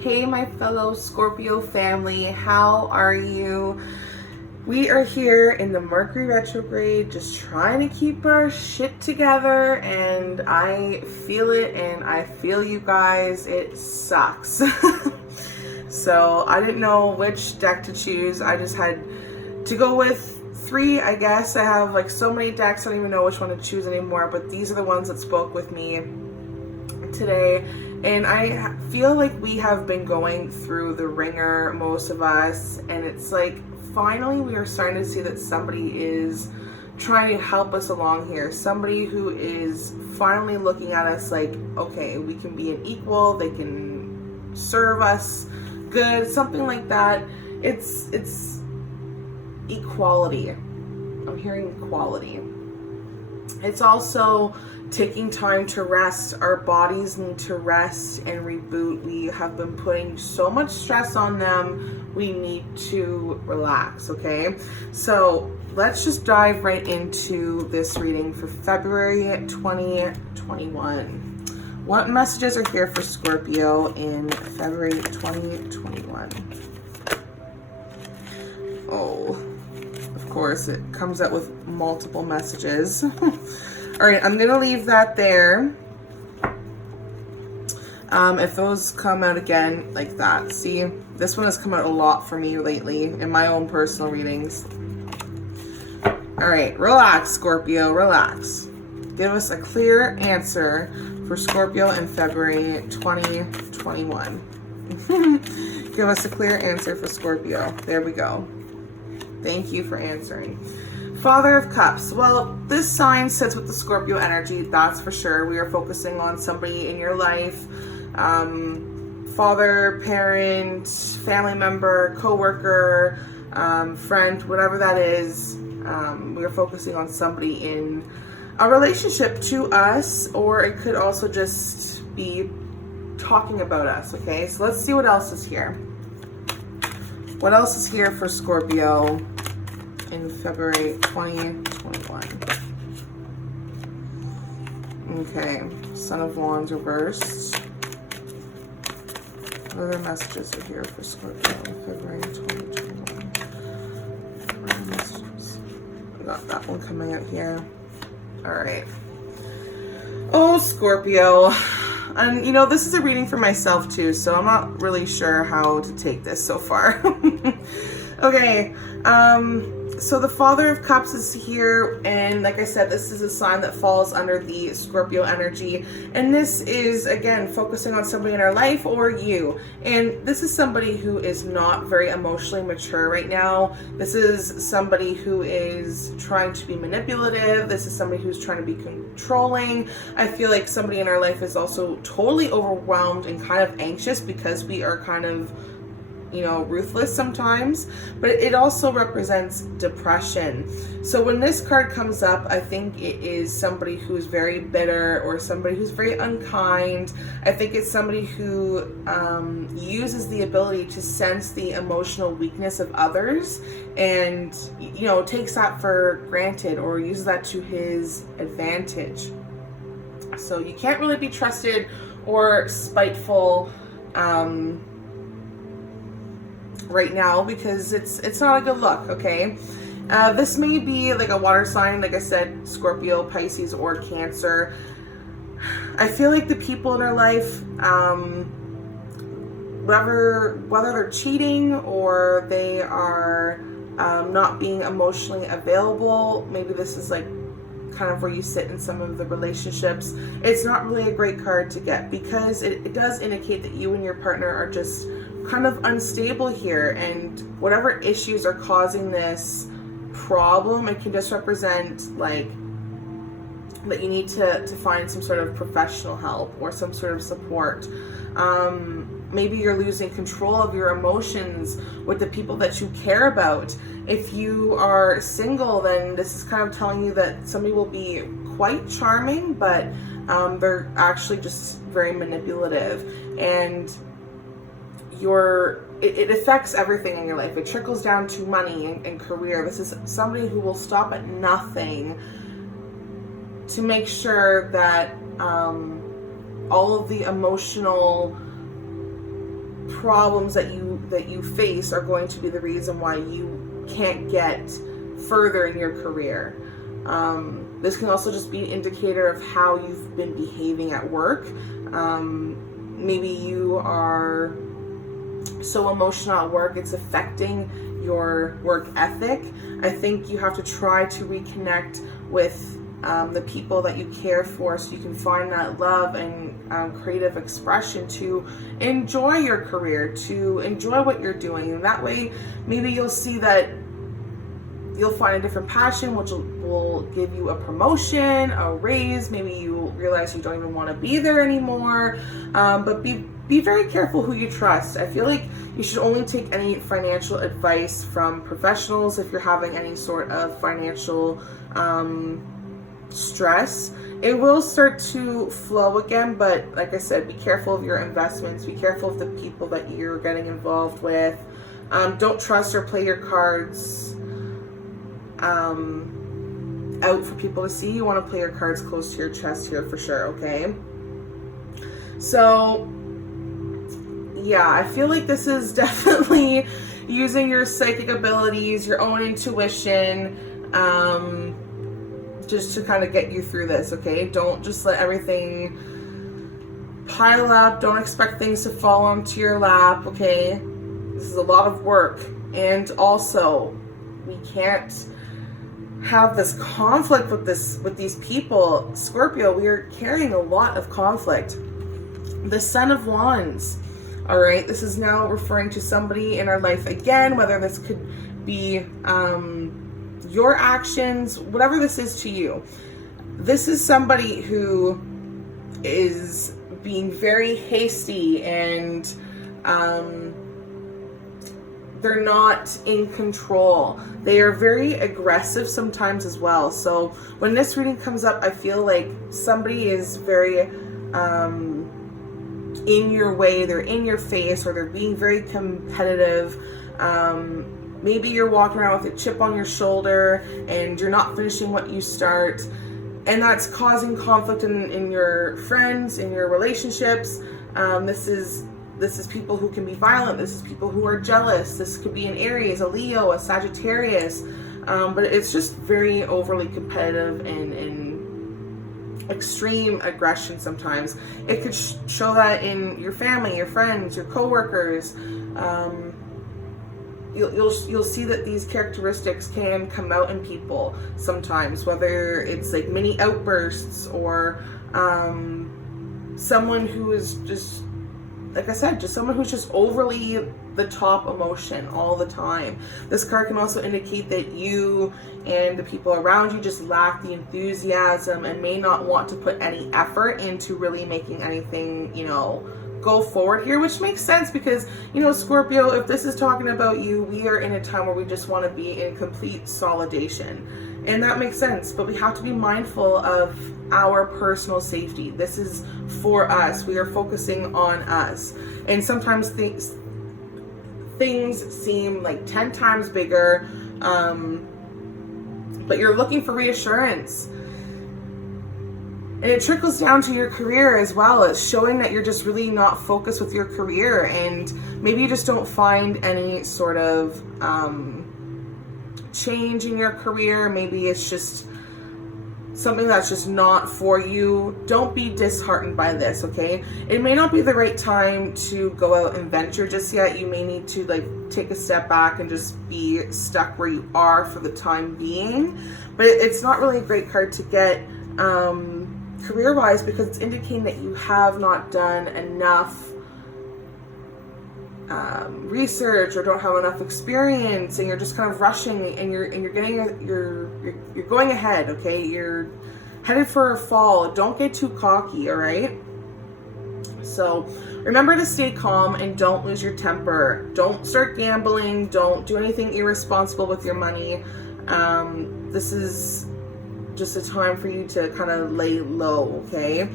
Hey, my fellow Scorpio family, how are you? We are here in the Mercury retrograde, just trying to keep our shit together, and I feel it, and I feel you guys. It sucks. So I didn't know which deck to choose. I just had to go with three, I guess. I have like so many decks, I don't even know which one to choose anymore, but these are the ones that spoke with me today. And I feel like we have been going through the ringer, most of us, and it's like finally we are starting to see that somebody is trying to help us along here. Somebody who is finally looking at us like, okay, we can be an equal, they can serve us good, something like that. It's equality. I'm hearing equality. It's also taking time to rest. Our bodies need to rest and reboot. We have been putting so much stress on them. We need to relax, okay? So let's just dive right into this reading for February 2021. What messages are here for Scorpio in February 2021? Oh, of course, it comes out with multiple messages. All right, I'm gonna leave that there. If those come out again like that, see, this one has come out a lot for me lately in my own personal readings. All right, relax, Scorpio, relax. Give us a clear answer for Scorpio in February 2021. Give us a clear answer for Scorpio. There we go. Thank you for answering. Father of Cups. Well, this sign sits with the Scorpio energy, that's for sure. We are focusing on somebody in your life. Father, parent, family member, co-worker, friend, whatever that is. We are focusing on somebody in a relationship to us, or it could also just be talking about us, okay? So let's see what else is here. What else is here for Scorpio in February 2021? Okay, Son of Wands reversed. What other messages are here for Scorpio in February 2021? We got that one coming out here. All right. Oh, Scorpio. And you know, this is a reading for myself too, so I'm not really sure how to take this so far. Okay, so the Father of Cups is here, and like I said, this is a sign that falls under the Scorpio energy, and this is, again, focusing on somebody in our life or you, and this is somebody who is not very emotionally mature right now. This is somebody who is trying to be manipulative. This is somebody who's trying to be controlling. I feel like somebody in our life is also totally overwhelmed and kind of anxious because we are kind of, you know, ruthless sometimes, but it also represents depression. So when this card comes up, I think it is somebody who's very bitter or somebody who's very unkind. I think it's somebody who uses the ability to sense the emotional weakness of others and, you know, takes that for granted or uses that to his advantage. So you can't really be trusted or spiteful right now because it's not a good look, okay? This may be like a water sign, like I said, Scorpio, Pisces, or Cancer. I feel like the people in our life, whether they're cheating or they are not being emotionally available, maybe this is like kind of where you sit in some of the relationships, it's not really a great card to get because it does indicate that you and your partner are just kind of unstable here, and whatever issues are causing this problem, it can just represent like that you need to find some sort of professional help or some sort of support. Maybe you're losing control of your emotions with the people that you care about. If you are single, then this is kind of telling you that somebody will be quite charming, but they're actually just very manipulative, and it affects everything in your life. It trickles down to money and career. This is somebody who will stop at nothing to make sure that all of the emotional problems that you face are going to be the reason why you can't get further in your career. This can also just be an indicator of how you've been behaving at work. Maybe you are so emotional at work, it's affecting your work ethic. I think you have to try to reconnect with the people that you care for, so you can find that love and creative expression to enjoy your career, to enjoy what you're doing. And that way, maybe you'll see that you'll find a different passion, which will give you a promotion, a raise. Maybe you realize you don't even want to be there anymore. But be very careful who you trust. I feel like you should only take any financial advice from professionals if you're having any sort of financial stress. It will start to flow again, but like I said, be careful of your investments. Be careful of the people that you're getting involved with. Don't trust or play your cards out for people to see. You want to play your cards close to your chest here for sure, okay? So yeah, I feel like this is definitely using your psychic abilities, your own intuition, just to kind of get you through this, okay? Don't just let everything pile up. Don't expect things to fall onto your lap, okay? This is a lot of work. And also, we can't have this conflict with these people. Scorpio, we are carrying a lot of conflict. The Son of Wands, all right? This is now referring to somebody in our life again, whether this could be your actions, whatever this is to you. This is somebody who is being very hasty and they're not in control. They are very aggressive sometimes as well. So when this reading comes up, I feel like somebody is very in your way, they're in your face, or they're being very competitive. Maybe you're walking around with a chip on your shoulder and you're not finishing what you start, and that's causing conflict in your friends, in your relationships. This is people who can be violent. This is people who are jealous. This could be an Aries, a Leo, a Sagittarius. But it's just very overly competitive and extreme aggression sometimes. It could show that in your family, your friends, your coworkers. You'll see that these characteristics can come out in people sometimes, whether it's like mini outbursts or someone who is just, like I said, just someone who's just overly the top emotion all the time. This card can also indicate that you and the people around you just lack the enthusiasm and may not want to put any effort into really making anything, go forward here, which makes sense because, Scorpio, if this is talking about you, we are in a time where we just want to be in complete solidation. And that makes sense, but we have to be mindful of our personal safety. This is for us. We are focusing on us. And sometimes things seem like 10 times bigger, but you're looking for reassurance. And it trickles down to your career as well. It's showing that you're just really not focused with your career, and maybe you just don't find any sort of change in your career. Maybe it's just something that's just not for you. Don't be disheartened by this, okay? It may not be the right time to go out and venture just yet. You may need to take a step back and just be stuck where you are for the time being. But it's not really a great card to get career-wise, because it's indicating that you have not done enough research or don't have enough experience, and you're just kind of rushing, and you're going ahead, okay? You're headed for a fall. Don't get too cocky, all right? So remember to stay calm and don't lose your temper. Don't start gambling. Don't do anything irresponsible with your money. This is just a time for you to kind of lay low, okay?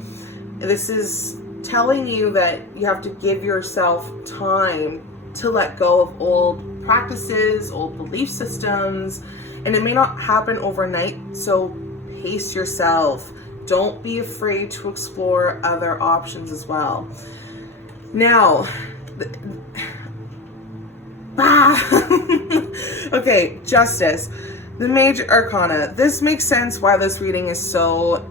This is telling you that you have to give yourself time to let go of old practices, old belief systems, and it may not happen overnight, so pace yourself. Don't be afraid to explore other options as well. Now, Okay, Justice. The Major Arcana. This makes sense why this reading is so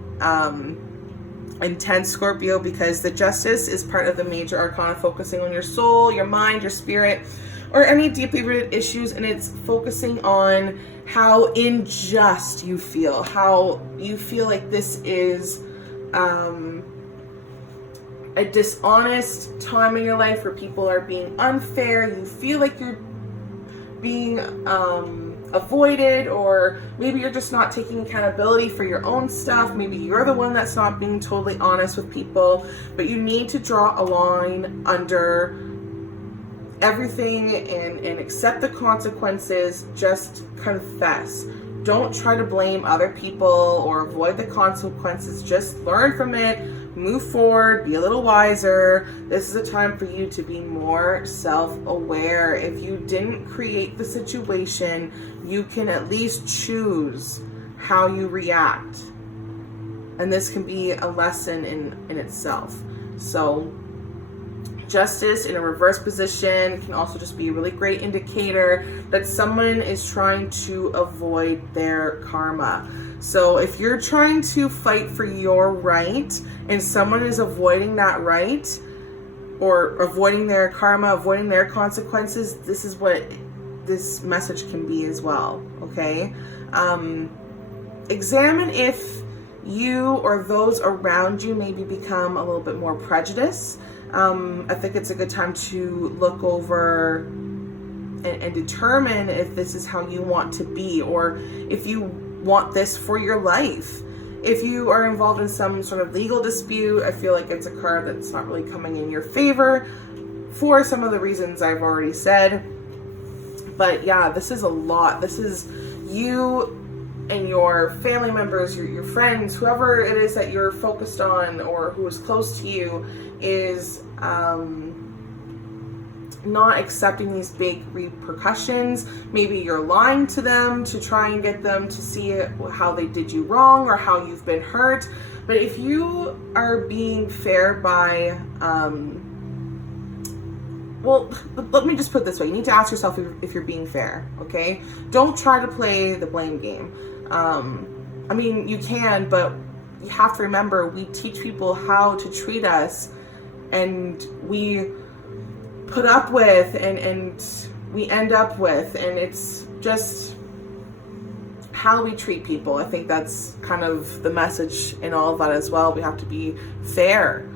intense, Scorpio, because the Justice is part of the Major Arcana, focusing on your soul, your mind, your spirit, or any deeply rooted issues, and it's focusing on how unjust you feel, how you feel like this is a dishonest time in your life where people are being unfair. You feel like you're being avoided, or maybe you're just not taking accountability for your own stuff. Maybe you're the one that's not being totally honest with people, but you need to draw a line under everything and accept the consequences. Just confess. Don't try to blame other people or avoid the consequences. Just learn from it, move forward, be a little wiser. This is a time for you to be more self-aware. If you didn't create the situation, you can at least choose how you react. And this can be a lesson in itself. So Justice in a reverse position can also just be a really great indicator that someone is trying to avoid their karma. So if you're trying to fight for your right and someone is avoiding that right, or avoiding their karma, avoiding their consequences, this is what this message can be as well, okay? Examine if you or those around you maybe become a little bit more prejudiced. I think it's a good time to look over and determine if this is how you want to be, or if you want this for your life. If you are involved in some sort of legal dispute, I feel like it's a card that's not really coming in your favor for some of the reasons I've already said. But yeah, this is a lot. This is you and your family members, your friends, whoever it is that you're focused on or who is close to you is not accepting these big repercussions. Maybe you're lying to them to try and get them to see how they did you wrong or how you've been hurt. But if you are being fair by, well, let me just put it this way. You need to ask yourself if you're being fair, okay? Don't try to play the blame game. I mean, you can, but you have to remember, we teach people how to treat us, and we put up with and we end up with, and it's just how we treat people. I think that's kind of the message in all of that as well. We have to be fair.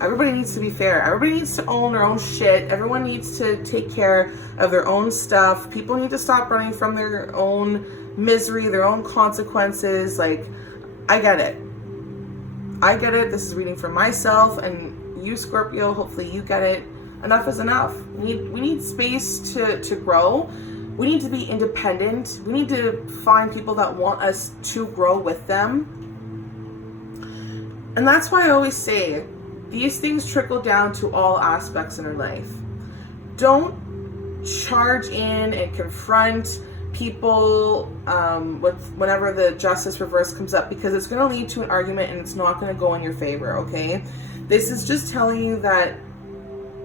Everybody needs to be fair. Everybody needs to own their own shit. Everyone needs to take care of their own stuff. People need to stop running from their own misery, their own consequences. Like, I get it. This is reading for myself, and you, Scorpio, hopefully you get it. Enough is enough. We need space to grow. We need to be independent. We need to find people that want us to grow with them. And that's why I always say, these things trickle down to all aspects in our life. Don't charge in and confront people whenever the Justice reverse comes up, because it's going to lead to an argument and it's not going to go in your favor, okay? This is just telling you that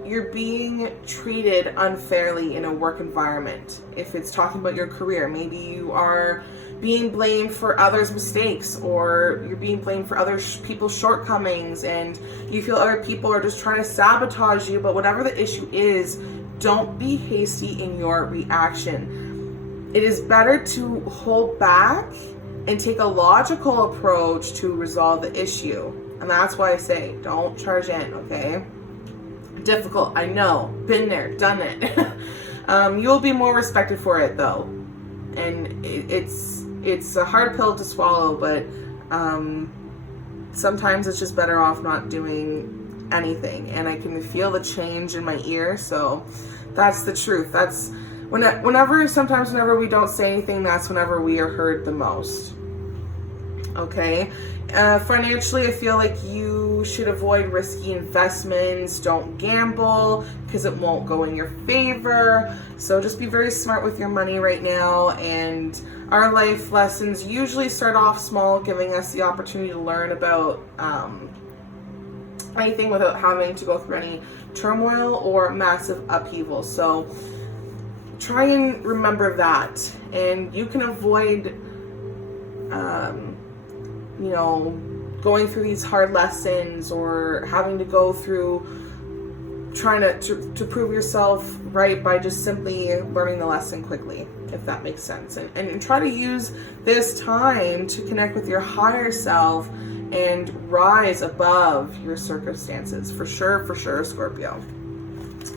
you're being treated unfairly in a work environment. If it's talking about your career, maybe you are being blamed for others' mistakes, or you're being blamed for other people's shortcomings, and you feel other people are just trying to sabotage you. But whatever the issue is, don't be hasty in your reaction. It is better to hold back and take a logical approach to resolve the issue. And that's why I say, don't charge in, okay? Difficult, I know. Been there, done it. You'll be more respected for it, though. And it's a hard pill to swallow, but sometimes it's just better off not doing anything. And I can feel the change in my ear, so that's the truth. That's whenever we don't say anything, that's whenever we are heard the most. Okay? Financially, I feel like you should avoid risky investments. Don't gamble, because it won't go in your favor. So just be very smart with your money right now. And our life lessons usually start off small, giving us the opportunity to learn about anything without having to go through any turmoil or massive upheaval. So try and remember that, and you can avoid, you know, going through these hard lessons or having to go through trying to prove yourself right by just simply learning the lesson quickly, if that makes sense. And try to use this time to connect with your higher self and rise above your circumstances. For sure, Scorpio.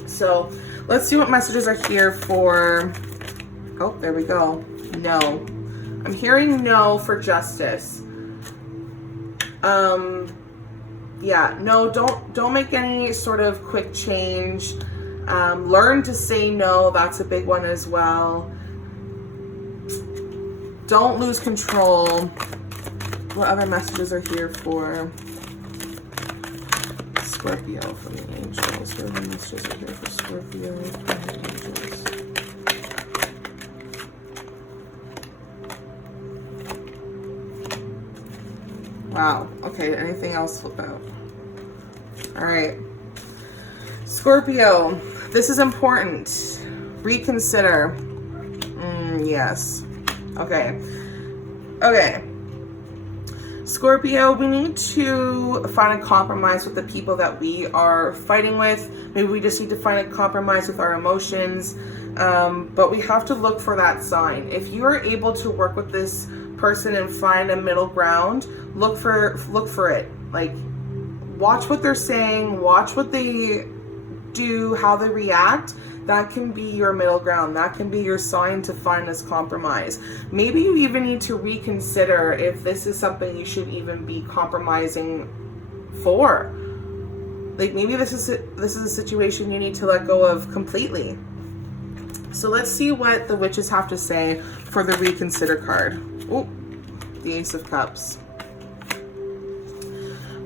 So let's see what messages are here for, oh, there we go. No. I'm hearing no for justice. Yeah, no, don't make any sort of quick change. Learn to say no. That's a big one as well. Don't lose control. What other messages are here for Scorpio from the angels? What other messages are here for Scorpio from the angels? Wow. Okay, anything else flip out? All right. Scorpio, this is important. Reconsider. Yes. Okay. Okay. Scorpio, we need to find a compromise with the people that we are fighting with. Maybe we just need to find a compromise with our emotions. But we have to look for that sign. If you are able to work with this person and find a middle ground, look for it. Like, watch what they're saying, watch what they do, how they react. That can be your middle ground. That can be your sign to find this compromise. Maybe you even need to reconsider if this is something you should even be compromising for. Like, maybe this is a situation you need to let go of completely. So let's see what the witches have to say for the reconsider card. Oh, the Ace of Cups.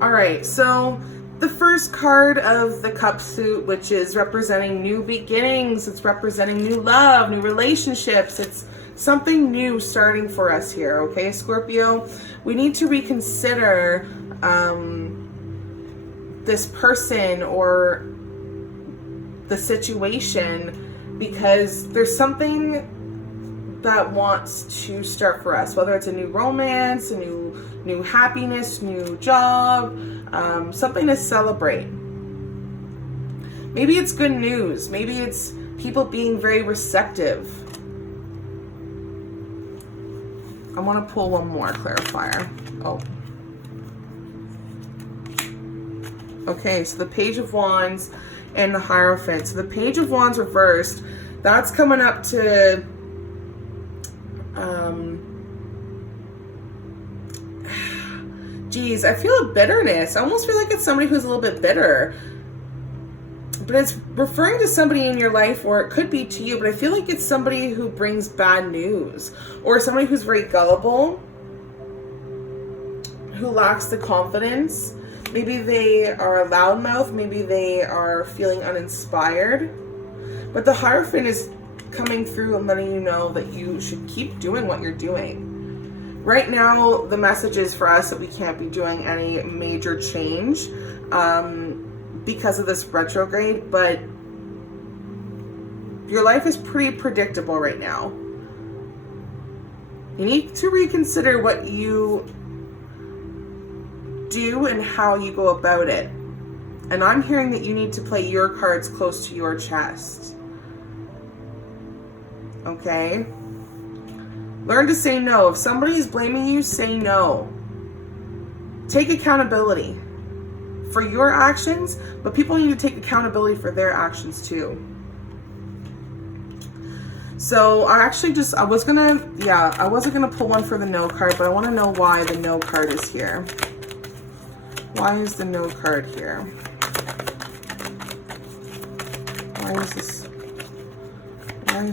All right, so the first card of the cup suit, which is representing new beginnings. It's representing new love, new relationships. It's something new starting for us here, okay, Scorpio? We need to reconsider this person or the situation, because there's something that wants to start for us, whether it's a new romance, a new happiness, new job, something to celebrate. Maybe it's good news. Maybe it's people being very receptive. I want to pull one more clarifier. Oh. Okay, so the Page of Wands and the Hierophant. So the Page of Wands reversed, that's coming up to geez, I feel a bitterness. I almost feel like it's somebody who's a little bit bitter. But it's referring to somebody in your life, or it could be to you, but I feel like it's somebody who brings bad news, or somebody who's very gullible, who lacks the confidence. Maybe they are a loudmouth, maybe they are feeling uninspired. But the Hierophant is coming through and letting you know that you should keep doing what you're doing. Right now, the message is for us that we can't be doing any major change because of this retrograde, but your life is pretty predictable right now. You need to reconsider what you do and how you go about it. And I'm hearing that you need to play your cards close to your chest. Okay? Learn to say no. If somebody is blaming you, say no. Take accountability for your actions, but people need to take accountability for their actions too. So I wasn't gonna pull one for the no card, but I want to know why the no card is here. Why is the no card here? Why is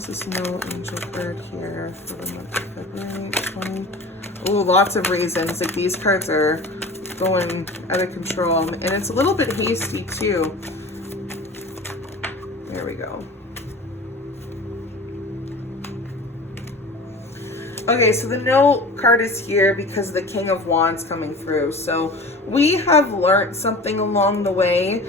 this no angel card here for the month of February 20? Oh, lots of reasons. Like, these cards are going out of control, and it's a little bit hasty too. There we go. Okay, so the no card is here because of the King of Wands coming through. So we have learned something along the way.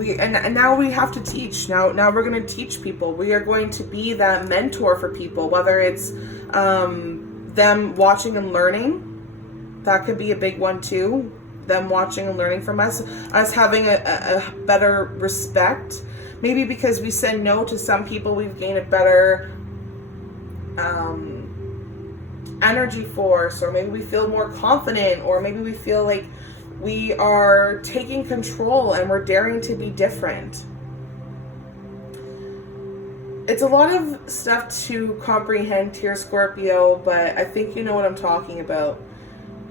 and now we have to teach. Now we're going to teach people. We are going to be that mentor for people, whether it's them watching and learning. That could be a big one too. Them watching and learning from us having a better respect. Maybe because we said no to some people, we've gained a better energy force, or maybe we feel more confident, or maybe we feel like we are taking control and we're daring to be different. It's a lot of stuff to comprehend here, Scorpio, but I think you know what I'm talking about.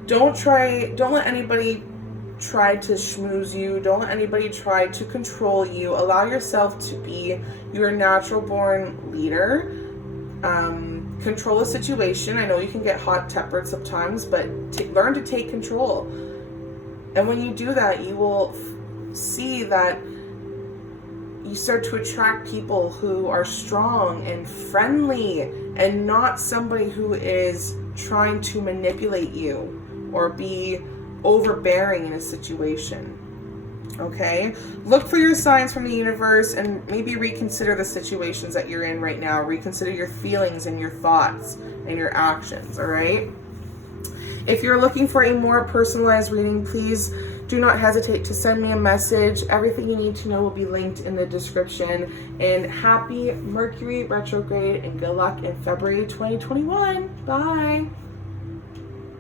Don't let anybody try to schmooze you. Don't let anybody try to control you. Allow yourself to be your natural born leader. Control a situation. I know you can get hot-tempered sometimes, but learn to take control. And when you do that, you will see that you start to attract people who are strong and friendly, and not somebody who is trying to manipulate you or be overbearing in a situation. Okay? Look for your signs from the universe and maybe reconsider the situations that you're in right now. Reconsider your feelings and your thoughts and your actions, all right? If you're looking for a more personalized reading, please do not hesitate to send me a message. Everything you need to know will be linked in the description. And happy Mercury retrograde and good luck in February 2021. Bye.